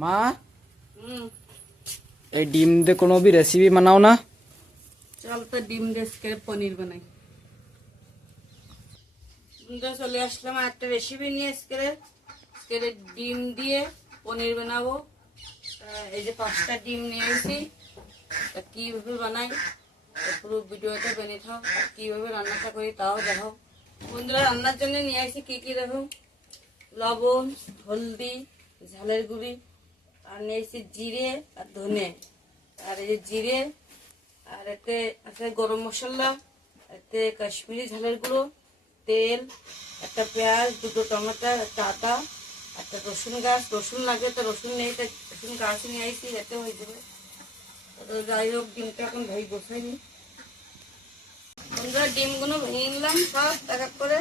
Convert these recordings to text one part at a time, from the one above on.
माँ ये ডিম दे कोनो भी रेसिपी बनाओ ना। चल तो ডিম দিয়ে আজকে পনির বানাই। বন্ধুরা চলে আসলাম একটা রেসিপি নিয়ে আজকে ডিম দিয়ে পনির বানাবো। এই যে 5টা ডিম নিয়ে এসেছি, কিভাবে বানাই পুরো ভিডিওটা বানিয়ে থাও, কিভাবে রান্নাটা করি তাও দেখো। বন্ধুরা রান্নার জন্য নিয়ে আসি কি কি দেখো, লবণ, হলদি, ঝালের গুঁড়ি, আর নিয়ে এসেছি জিরে আর ধনে, আর এই যে জিরে, আর এতে আছে গরম মশলা, এতে কাশ্মীরি ঝালের গুঁড়ো, তেল, একটা পেঁয়াজ, 2টো টমেটো, একটা আদা, একটা রসুন গাছ, রসুন লাগে তো রসুন নেই, তাই রসুন গাছ নিয়ে আসছি, যাতে হয়ে যাবে। যাই হোক ডিমটা এখন ভাই বসাইনি। বন্ধুরা ডিমগুলো ভেঙে নিলাম সব এক এক করে,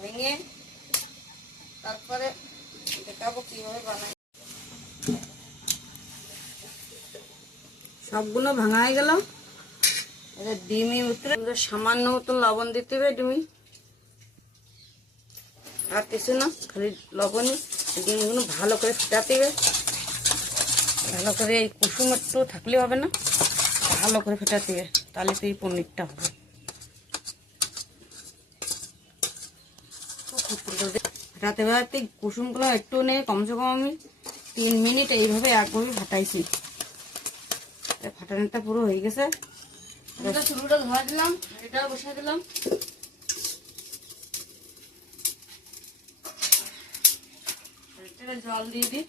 ভেঙে তারপরে দেখাবো কিভাবে বানাই। সবগুলো ভাঙা হয়ে গেল। এটা ডিমের ভিতরে সামান্য মতন লবণ দিতে হবে, ডিমি আর কিছু না, খালি লবণই। ডিমগুলো ভালো করে ফেটাতে হবে, ভালো করে। এই কুসুম একটু থাকলে হবে না, ভালো করে ফেটাতে হবে, তাহলে তো এই পনিরটা হবে। ফেটাতে ফেটাতে কুসুমগুলো একটু নেই, কমসে কম আমি 3 মিনিট এইভাবে একভাবে ফাটাইছি। ফাটানোটা পুরো হয়ে গেছে। চুলুটা ধোয়া দিলাম, এটাও বসিয়ে দিলাম। জল দিয়ে দিই।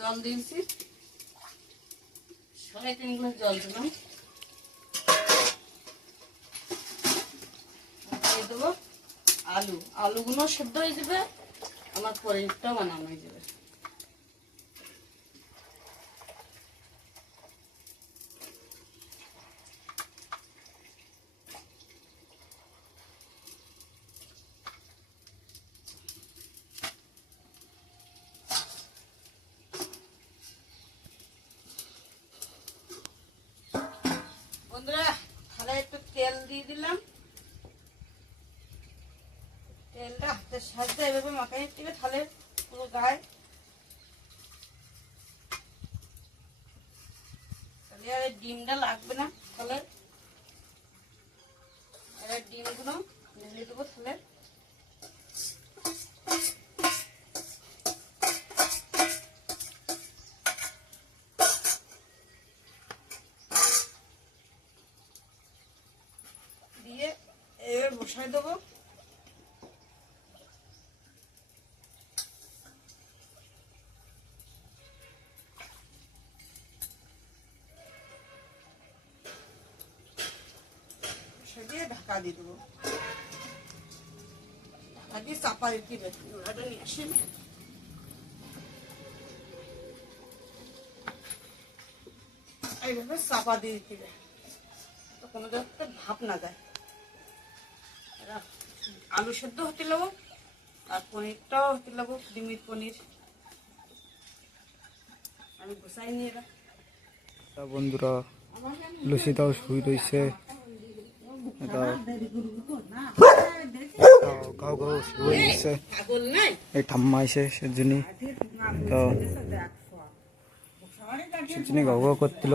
জল দিয়েছি, 3.5 গ্লাস জল দিলাম। দেবো আলু, আলুগুলো সেদ্ধ হয়ে যাবে, আমার পনিরটাও বানানো হয়ে যাবে। বন্ধুরা থালায় একটু তেল দিয়ে দিলাম, তেলটা হাতের সাহায্যে এভাবে মাখাই দিবে তাহলে পুরো গায়ে, তাহলে আর ডিমটা লাগবে না। তাহলে ডিমগুলো ঢেলে দেবো তাহলে। দিয়ে এবার বসাই দেবো। দিয়ে ঢাকা দিয়ে দেবো, ঢাকা দিয়ে চাপা দিতে হবে। ওটা নিয়ে আসি, এইভাবে চাপা দিয়ে দিতে হবে, তো কোনো জায়গাতে ভাপ না যায়। আলু সেদ্ধ হতে লাগবো আর পনিরটাও হতে লাগবো, ডিমের পনির আমি গোসাই নিয়ে এলাম। বন্ধুরা লুচিটাও শুই রয়েছে, গাও গাও শুয়ে রয়েছে, এই ঠাম্মা আইসে সেজন্য তো সেজন্য গাও গাও করছিল।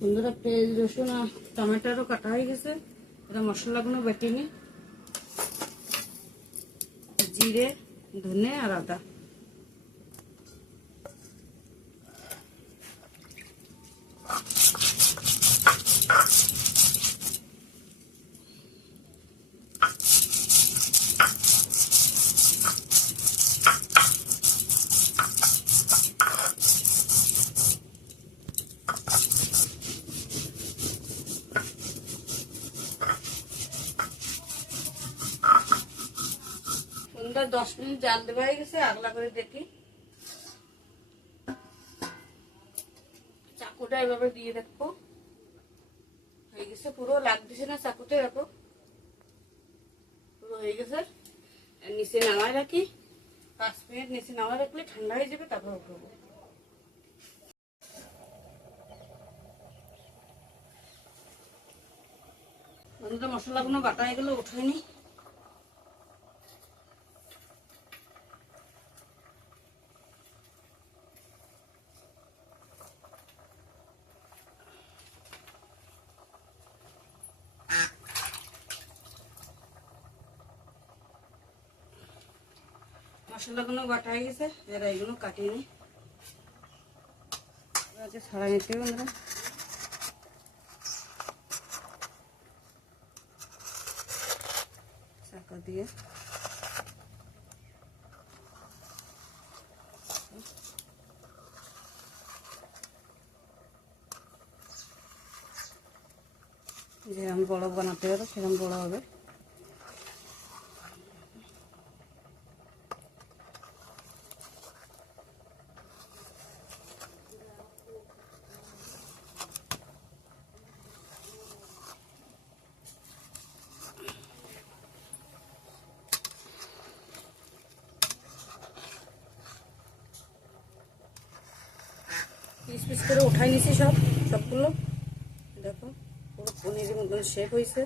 বন্ধুরা পেঁয়াজ, রসুন আর টমেটোরও কাটা হয়ে গেছে, এটা মশলাগুলো বেটে নি, জিরে, ধনে আর আদা। বন্ধুরা 10 মিনিট জাল দেওয়া হয়ে গেছে, আগলা করে দেখি। চাকুটা এভাবে দিয়ে দেখো, হয়ে গেছে পুরো, লাগতেছে না চাকুতে, দেখো পুরো হয়ে গেছে। নিচে নামায় রাখি, 5 মিনিট নিচে নামায় রাখলে ঠান্ডা হয়ে যাবে, তারপর উঠাবো। বন্ধুরা মশলাগুলো বাটা হয়ে গেলে উঠাইনি। মশলাগুলো বাটা হয়ে গেছে, এর এইগুলো কাটিয়ে নি, ছাড়া নিতে হবে। বন্ধুরা চাকা দিয়ে যেরকম বড় বানাতে হবে সেরকম বড় হবে। পিস পিস করে উঠাই নিছি সবগুলো, দেখো পুরো পনিরের মতন শেপ হয়েছে।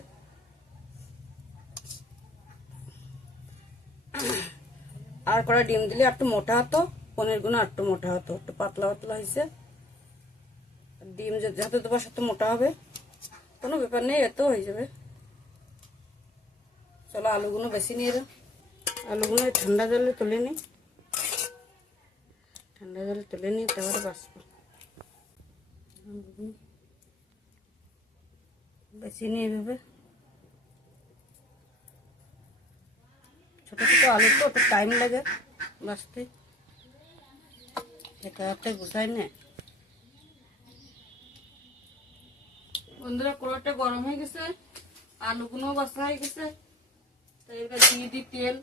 আর কটা ডিম দিলে একটু মোটা হতো, পনিরগুলো একটু মোটা হতো, একটু পাতলা পাতলা হয়েছে। ডিম যত দেবার সাথে মোটা হবে, কোনো ব্যাপার নেই, এত হয়ে যাবে। চলো আলুগুলো বেশি নিয়ে যাও, আলুগুলো ঠান্ডা জলে তুলে নিই, ঠান্ডা জলে তুলে নিই, তারপরে বাঁচবো। বেশি নিয়ে এভাবে ছোট ছোট আলু তো একটু টাইম লাগে বাঁচতে, একা হাতে গুছাই না। বন্ধুরা কড়াইটা গরম হয়ে গেছে, আলুগুলো বাছা হয়ে গেছে, তো এবার দিয়ে দিই তেল।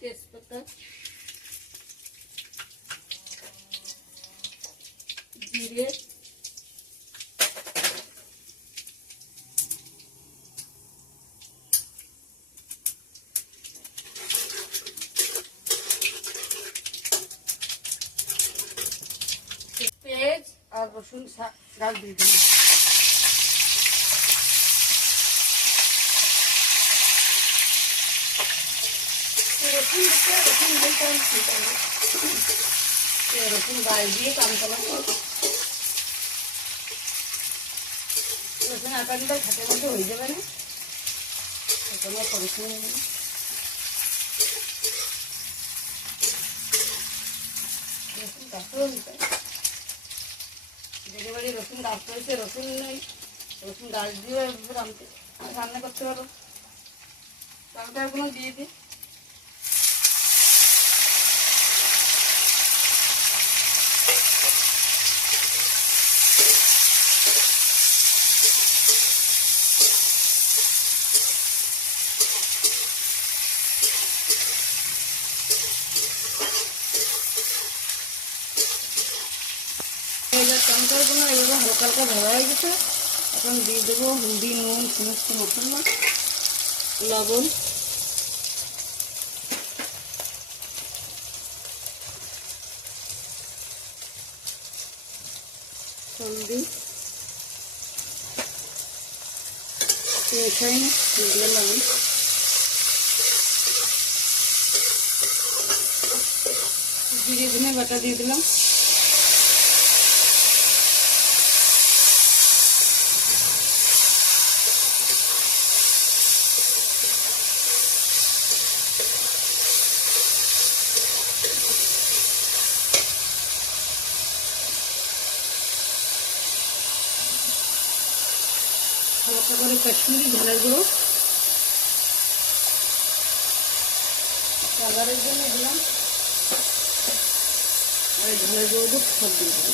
তেজপাতা, জিরে, পেঁয়াজ আর রসুন গাছ দিয়ে দিলাম। রসুন গাছ দিয়ে কাম চালাম, রসুন আটা দিলে খাটের মধ্যে হয়ে যাবে না, কোনো পরিশ্রম নেই। রসুন কাটতেও দিতে যেতে বাড়ি রসুন গাছ হয়েছে, রসুন নেই, রসুন গাছ দিয়ে রান্না করতে পারো। তরকারিগুলো দিয়ে দিই। টমেটোগুলো এগুলো হালকা হালকা ভাজা হয়ে গেছে, এখন দিয়ে দেবো হলদি, নুন, সমস্ত মশলা, লবণ, হলদি মেশাই দিয়ে লবণ, জিরে ধনে বাটা দিয়ে দিলাম, হালকা করে কাশ্মীরি ঝালের গুঁড়ো কালারের জন্য দিলাম, ঝালের গুঁড়ো সব দিয়ে দেবো।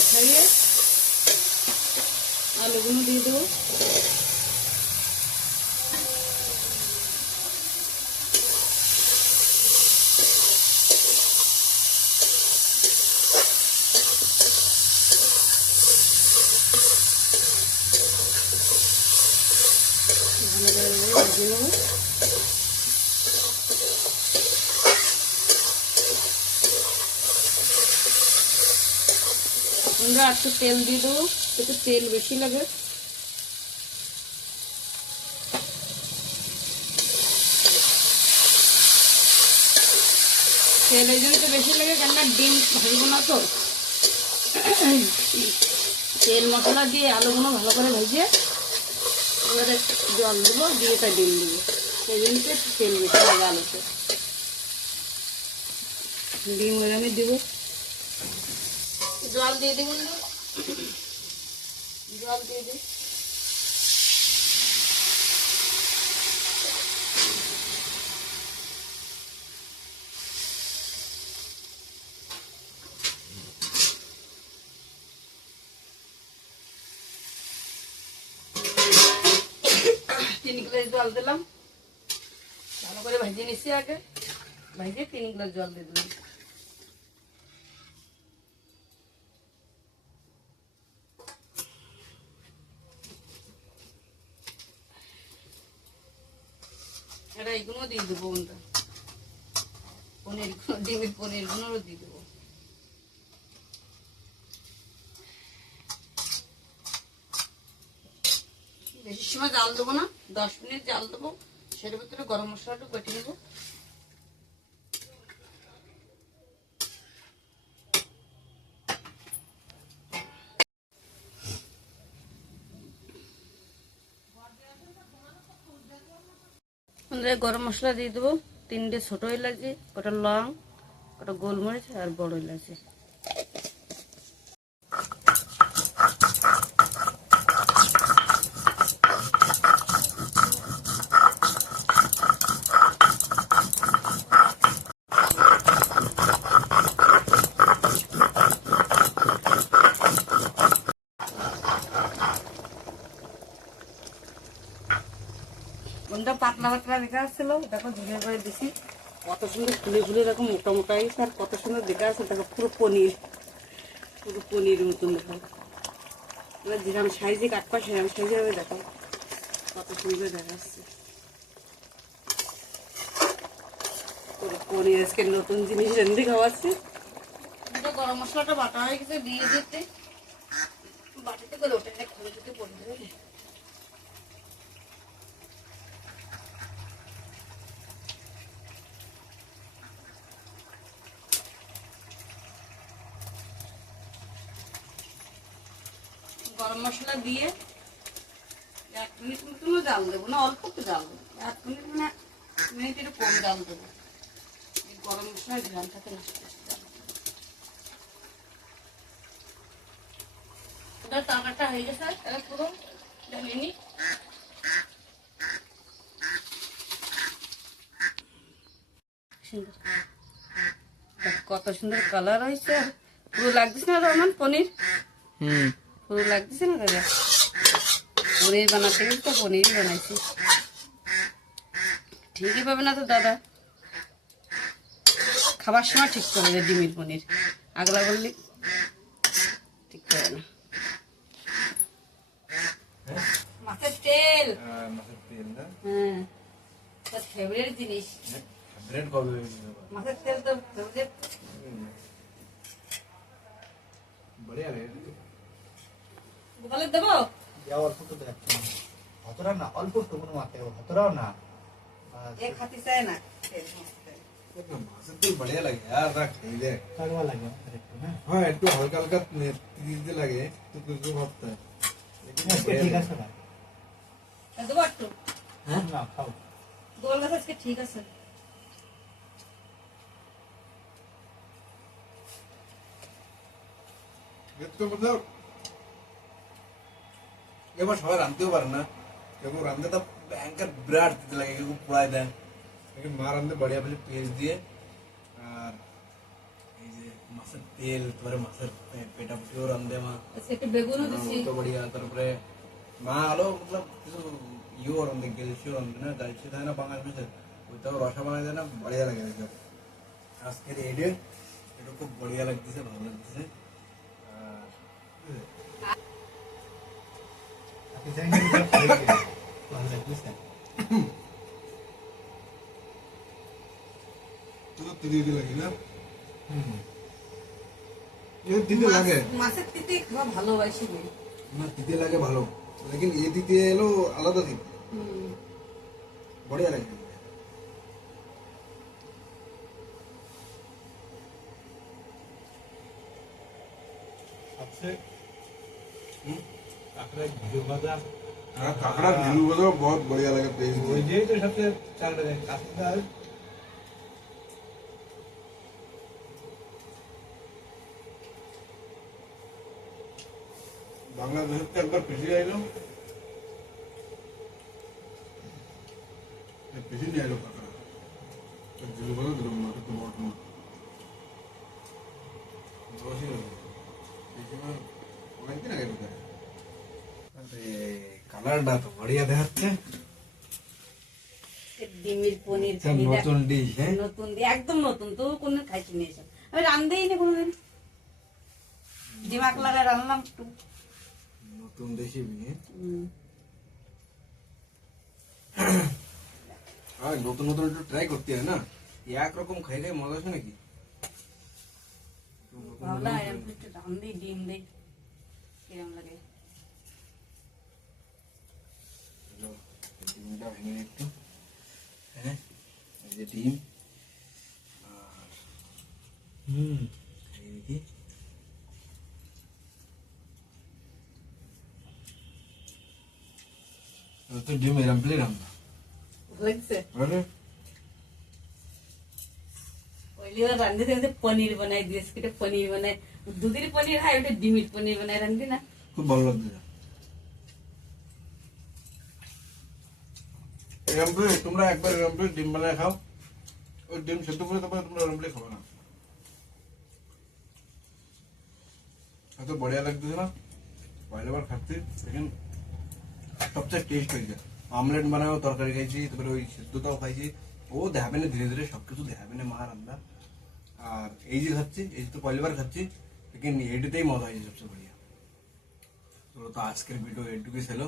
উঠাইয়ে আলুগুলো দিয়ে দেবো। ভেজে নেবো। আমরা একটু তেল দিয়ে দেবো, একটু তেল বেশি লাগে। তেল এই জন্য তো বেশি লাগে, কেননা ডিম ভাজবো না তো। তেল মশলা দিয়ে আলুগুলো ভালো করে ভেজে এবারে জল দেবো, দিয়ে তাই ডিম দেবো। সেই জন্য তো তেল বেশি লাগে আলুতে। ডিম আমি দেবো, জল দিয়ে দেবো, জল দিয়ে দিই। তিন গ্লাস জল দিলাম, ভালো করে ভেজে নিচ্ছি। আগে ভেজে 3 গ্লাস জল দিয়ে দিলাম। এটা এইগুলো দিয়ে দেবো, পনির ডিমের পনির গুলো দিয়ে দেবো। বেশি সময় জাল দেবো না, 10 মিনিট জাল দেবো। সেটার ভিতরে গরম মশলাটা বেটে নেবো। গরম মশলা দিয়ে দেবো, 3টে ছোট এলাচি, কটা লং, কটা গোলমরিচ আর বড় এলাচি। কোনটা পাতলা পাতলা দেখা যাচ্ছিল, দেখো ঝুলের পরে দিছি কত সুন্দর ফুলে ফুলে, এরকম মোটা মোটা হয়েছে। আর কত সুন্দর দেখা যাচ্ছে, দেখো পুরো পনির মতন দেখো। এবার যেরকম সাইজে কাটবা সেরকম সাইজে হবে, দেখো কত সুন্দর দেখা যাচ্ছে। পনির আজকে নতুন জিনিস রান্না খাওয়াচ্ছি। গরম মশলাটা বাটা হয়ে গেছে, দিয়ে দিতে বাটিতে করে ওটা খুলে দিতে পড়ে দেবে। গরম মশলা দিয়ে 1 মিনিট মতো জাল দেবো, না অল্প একটু জাল দেবো। 1 মিনিট মানে মিনিটের কম জাল দেবো। গরম মশলা ঘ্রাণটাকে নষ্ট করতে টাকাটা হয়ে গেছে, তাহলে পুরো ঢেলে নি। কত সুন্দর কালার হয়েছে, পুরো লাগতেছে না রহমান পনির? পুরো লাগতেছে না দাদা? পনির বানাতে গেলে তো পনিরই বানাইছি, ঠিকই পাবে না তো দাদা। খাবার সময় ঠিক করে দেয় ডিমের পনির, আগলা বললে ঠিক করে না। মাছের তেল, হ্যাঁ ফেভারিট জিনিস। মাছের তেল তো ফেভারিট। গোপালের দেবো হতরা না, অল্প একটু কোনো মাত্রা হতরাও না, এক হাতি চায় না। মাছের তেল বড়িয়া লাগে আর রাখ এই দেখ কারবা লাগে একটু না। হ্যাঁ একটু হালকা হালকা দিতে লাগে, তো ভাবতে হয়। ঠিক আছে না? দেবো একটু, হ্যাঁ না খাও। গোল গাছ আজকে ঠিক আছে। তো মতলব এবার সবাই রাঁধতেও পারে না, क्योंकि रांधे तो भयंकर विराट तिथे लगे क्योंकि पुराई दें लेकिन माँ रांधे बढ़िया बढ़िया पेस्ट दिए और ये जे मासर तेल तुम्हारे मासर पेटा पुटी और रांधे माँ সেটা বেগুনও দিছি तो बढ़िया तरपरे माँ आलो मतलब यो रांधे गेलशी रांधे ना गालशी था ना बांगल में से वो तो रोशा बना देना बढ़िया लगे जब आज के रेडियो ये लोग को बढ़िया लगती है भाव लगती है डिजाइन ভালো লাগছে तो तीते लगी ना ये तीते लगे মাছের তিতে খাওয়া ভালোবাসি নি ना तीते लगे भालो लेकिन ये तीते लो आलादा थी बढ़िया लगे सबसे কাঁকড়া ঘিউ ভাজা हाँ काकड़ा घिलू वाला बहुत बढ़िया लगे पेस्ट ওই যে তো সবচেয়ে চাল দেয় কাঁকড়া बांग्लादेश के अंदर पिछली आई लो पिछली नहीं आई लो काकड़ा घिलू वाला घिलू मार तो बहुत मत रोशी लो इसमें वाइन की ना गया अरे कलर डा तो बढ़िया देखाচ্ছে ডিমের পনির सब नतून डिश है নতুন একদম নতুন তো কোন খাইছি নি এসব আমি রান্ধেই নি কোনোদিন দিমাগ লাগায় রান্নাম একটু नतून देशी भी है हाँ नतून नतून একটু ট্রাই করতে হয় না এক রকম খাই খাই মজা আছে নাকি ভাবলাম এরকম একটু রান্ধি ডিম দেই কিরম লাগে চলো ডিমটা ভেঙে নিই একটু হ্যাঁ এই যে ডিম আর এই দেখি তো ডিম এরম প্লে রান্না লাগছে আরে पहले बार रांधे थे पनीर बनाई दिए इसके पनीर बनाए दूसरी पनीर है उठे डिमिट पनीर बनाए रांधी ना খুব ভালো লাগছে এরম প্লে তোমরা একবার এরম প্লে ডিম বানায় খাও ওই ডিম সেদ্ধ করে তারপরে তোমরা এরম প্লে খাও না এত बढ़िया লাগতেছে না পয়লা বার খাচ্ছি लेकिन সবচেয়ে টেস্ট হয়েছে অমলেট বানাও তরকারি খাইছি তারপরে ওই সিদ্ধটাও খাইছি ও দেখাবে না ধীরে ধীরে সবকিছু দেখাবে না মা রান্না আর এই যে খাচ্ছি এই তো পয়লা বার খাচ্ছি लेकिन এটাতেই মজা হয়েছে সবচেয়ে बढ़िया তো আজকের ভিডিও এটুকুই ছিল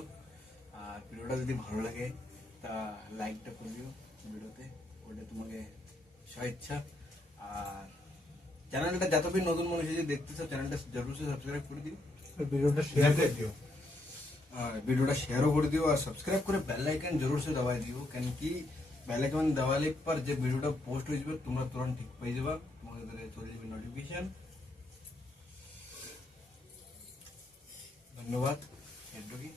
আর ভিডিওটা যদি ভালো লাগে তা লাইকটা করে দিও ভিডিওতে ওটা তোমাকে স্বেচ্ছা আর চ্যানেলটা যতদিন নতুন মানুষ যে দেখতেছো চ্যানেলটা জরুর से সাবস্ক্রাইব করে দিও ভিডিওটা শেয়ার করে দিও ভিডিওটা শেয়ারও করে দিও আর সাবস্ক্রাইব করে বেল আইকন জরুর से দবাই দিও কেন কি বেল আইকন দবালে পর যে ভিডিওটা পোস্ট হয়ে যাবে তোমরা তুরন্ত ঠিক পেয়ে যাবে তোমাদের কাছে চলে যাবে নোটিফিকেশন ধন্যবাদ এটুকুই